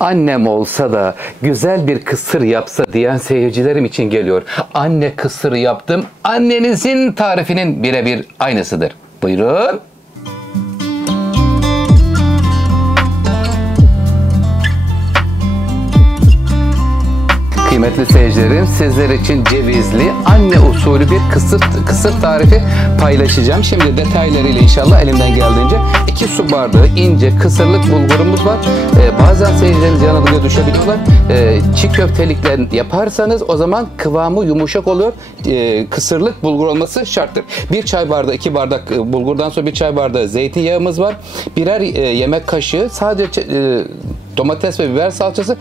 Annem olsa da güzel bir kısır yapsa diyen seyircilerim için geliyor. Anne kısırı yaptım. Annenizin tarifinin birebir aynısıdır. Buyurun. Kıymetli seyircilerim, sizler için cevizli anne usulü bir kısır tarifi paylaşacağım. Şimdi detaylarıyla inşallah elimden geldiğince 2 su bardağı ince kısırlık bulgurumuz var. Bazen seyircileriniz yanılgıya düşebiliyorlar. Çiğ köftelikler yaparsanız o zaman kıvamı yumuşak oluyor. Kısırlık bulgur olması şarttır. 1 çay bardağı, 2 bardak bulgurdan sonra 1 çay bardağı zeytinyağımız var. Birer yemek kaşığı sadece domates ve biber salçası.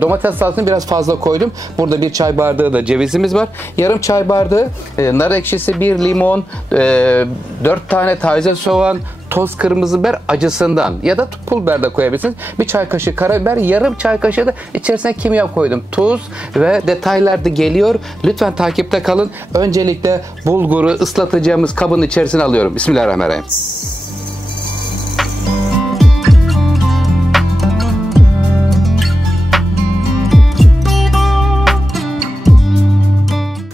Domates salçasını biraz fazla koydum. Burada 1 çay bardağı da cevizimiz var. Yarım çay bardağı nar ekşisi, 1 limon, 4 tane taze soğan, toz kırmızı biber acısından ya da pul biber de koyabilirsiniz. 1 çay kaşığı karabiber, yarım çay kaşığı da içerisine kimyon koydum. Tuz ve detaylar da geliyor. Lütfen takipte kalın. Öncelikle bulguru ıslatacağımız kabın içerisine alıyorum. Bismillahirrahmanirrahim.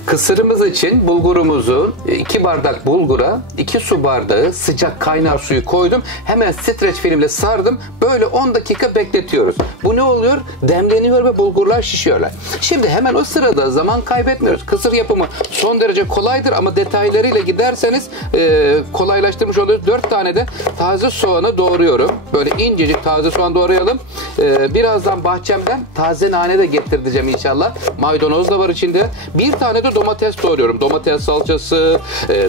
Kısırımız için bulgurumuzu 2 bardak bulgura 2 su bardağı sıcak kaynar suyu koydum. Hemen streç filmle sardım. Böyle 10 dakika bekletiyoruz. Bu ne oluyor? Demleniyor ve bulgurlar şişiyorlar. Şimdi hemen o sırada zaman kaybetmiyoruz. Kısır yapımı son derece kolaydır ama detaylarıyla giderseniz kolaylaştırmış oluyoruz. 4 tane de taze soğanı doğruyorum. Böyle incecik taze soğan doğrayalım. Birazdan bahçemden taze nane de getireceğim inşallah. Maydanoz da var içinde. 1 tane de domates doğruyorum. Domates salçası,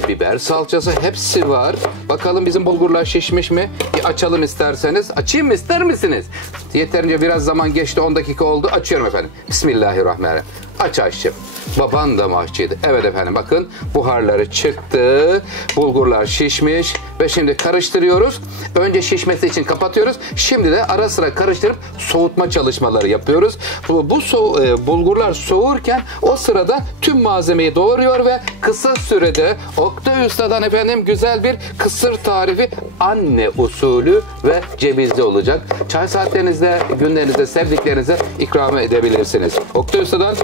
biber salçası hepsi var. Bakalım bizim bulgurlar şişmiş mi? Bir açalım isterseniz. Açayım mı, ister misiniz? Yeterince biraz zaman geçti. 10 dakika oldu. Açıyorum efendim. Bismillahirrahmanirrahim. Aç aşçım. Baban da mahçıydı. Evet efendim, bakın buharları çıktı. Bulgurlar şişmiş ve şimdi karıştırıyoruz. Önce şişmesi için kapatıyoruz. Şimdi de ara sıra karıştırıp soğutma çalışmaları yapıyoruz. Bulgurlar soğurken o sırada tüm malzemeyi doğruyor ve kısa sürede Oktay Usta'dan efendim güzel bir kısır tarifi anne usulü ve cevizli olacak. Çay saatlerinizde, günlerinizde sevdiklerinize ikram edebilirsiniz. Oktay Usta'dan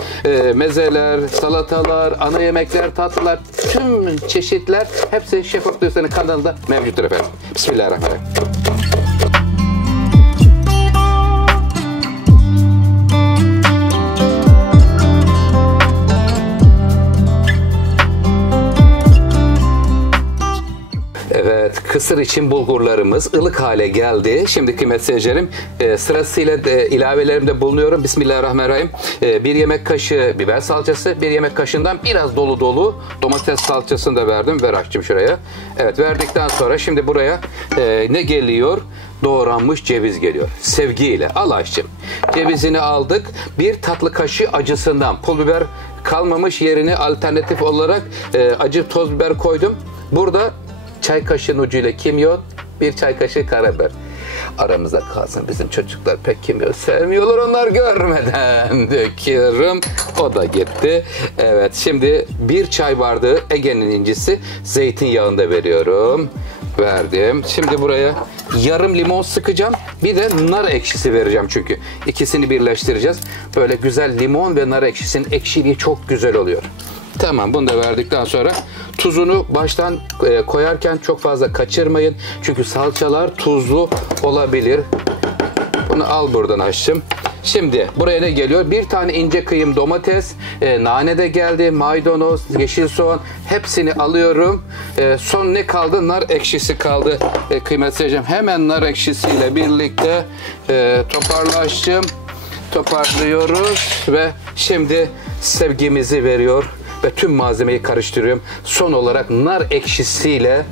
mezeler, salatalar, ana yemekler, tatlılar, tüm çeşitler hepsi Şef Oktay Usta'nın kanalında mevcuttur efendim. Bismillahirrahmanirrahim. Evet, kısır için bulgurlarımız ılık hale geldi. Şimdi kıymetli seyircilerim, sırasıyla ilavelerimde bulunuyorum. Bismillahirrahmanirrahim. 1 yemek kaşığı biber salçası, 1 yemek kaşığından biraz dolu dolu domates salçasını da verdim. Ver aşçım şuraya. Evet, verdikten sonra şimdi buraya ne geliyor? Doğranmış ceviz geliyor. Sevgiyle al aşçım. Cevizini aldık. 1 tatlı kaşığı acısından, pul biber kalmamış, yerine alternatif olarak acı toz biber koydum. Burada çay kaşığının ucuyla kimyon, 1 çay kaşığı karabiber. Aramıza kalsın, bizim çocuklar pek kimyon sevmiyorlar, onlar görmeden döküyorum. O da gitti. Evet, şimdi 1 çay bardağı Ege'nin incisi zeytinyağını da veriyorum. Verdim. Şimdi buraya yarım limon sıkacağım. Bir de nar ekşisi vereceğim çünkü. İkisini birleştireceğiz. Böyle güzel limon ve nar ekşisinin ekşiliği çok güzel oluyor. Tamam, bunu da verdikten sonra tuzunu baştan koyarken çok fazla kaçırmayın. Çünkü salçalar tuzlu olabilir. Bunu al buradan aşçım. Şimdi buraya ne geliyor? 1 tane ince kıyım domates, nane de geldi, maydanoz, yeşil soğan, hepsini alıyorum. Son ne kaldı? Nar ekşisi kaldı. Kıymetli seyircilerim, hemen nar ekşisiyle birlikte toparlaştım. Toparlıyoruz ve şimdi sevgimizi veriyor ve tüm malzemeyi karıştırıyorum. Son olarak nar ekşisiyle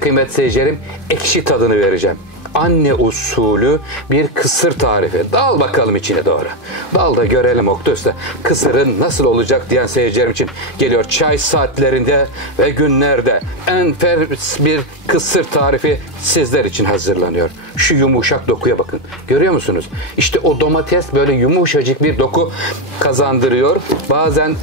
kıymetli seyircilerim ekşi tadını vereceğim. Anne usulü bir kısır tarifi. Dal bakalım içine doğru. Dal da görelim Oktay Usta. Kısırın nasıl olacak diyen seyircilerim için geliyor. Çay saatlerinde ve günlerde enfes bir kısır tarifi sizler için hazırlanıyor. Şu yumuşak dokuya bakın. Görüyor musunuz? İşte o domates böyle yumuşacık bir doku kazandırıyor. Bazen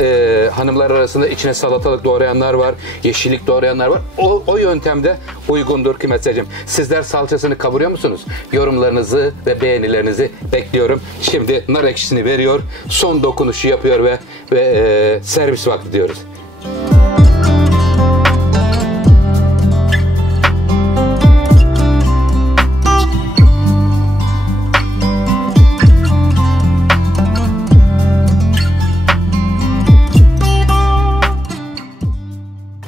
hanımlar arasında içine salatalık doğrayanlar var, yeşillik doğrayanlar var. O yöntemde uygundur kıymetli seyircilerim. Sizler salçasını kavuruyor musunuz? Yorumlarınızı ve beğenilerinizi bekliyorum. Şimdi nar ekşisini veriyor, son dokunuşu yapıyor ve servis vakti diyoruz.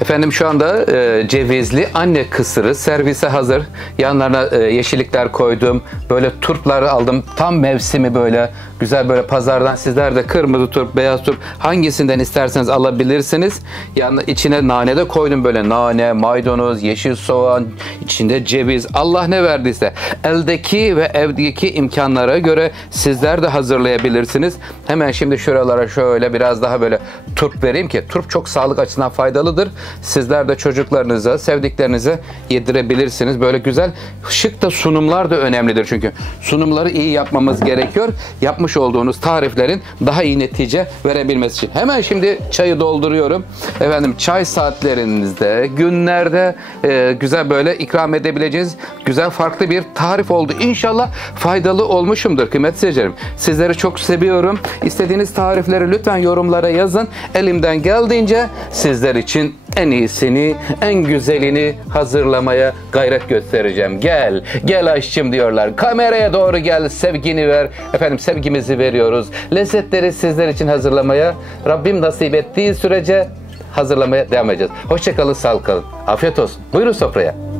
Efendim şu anda cevizli anne kısırı servise hazır. Yanlarına yeşillikler koydum. Böyle turpları aldım. Tam mevsimi böyle güzel böyle pazardan sizler de kırmızı turp, beyaz turp hangisinden isterseniz alabilirsiniz. Yanına içine nane de koydum böyle nane, maydanoz, yeşil soğan, içinde ceviz. Allah ne verdiyse eldeki ve evdeki imkanlara göre sizler de hazırlayabilirsiniz. Hemen şimdi şuralara şöyle biraz daha böyle turp vereyim ki turp çok sağlık açısından faydalıdır. Sizler de çocuklarınıza, sevdiklerinize yedirebilirsiniz. Böyle güzel, şık da sunumlar da önemlidir çünkü. Sunumları iyi yapmamız gerekiyor. Yapmış olduğunuz tariflerin daha iyi netice verebilmesi için. Hemen şimdi çayı dolduruyorum. Efendim çay saatlerinizde, günlerde güzel böyle ikram edebileceğiniz güzel farklı bir tarif oldu. İnşallah faydalı olmuşumdur kıymetli seyircilerim. Sizleri çok seviyorum. İstediğiniz tarifleri lütfen yorumlara yazın. Elimden geldiğince sizler için en iyisini, en güzelini hazırlamaya gayret göstereceğim. Gel, gel aşçım diyorlar. Kameraya doğru gel, sevgini ver. Efendim sevgimizi veriyoruz. Lezzetleri sizler için hazırlamaya Rabbim nasip ettiği sürece hazırlamaya devam edeceğiz. Hoşça kalın, sağlıklı kalın. Afiyet olsun. Buyurun sofraya.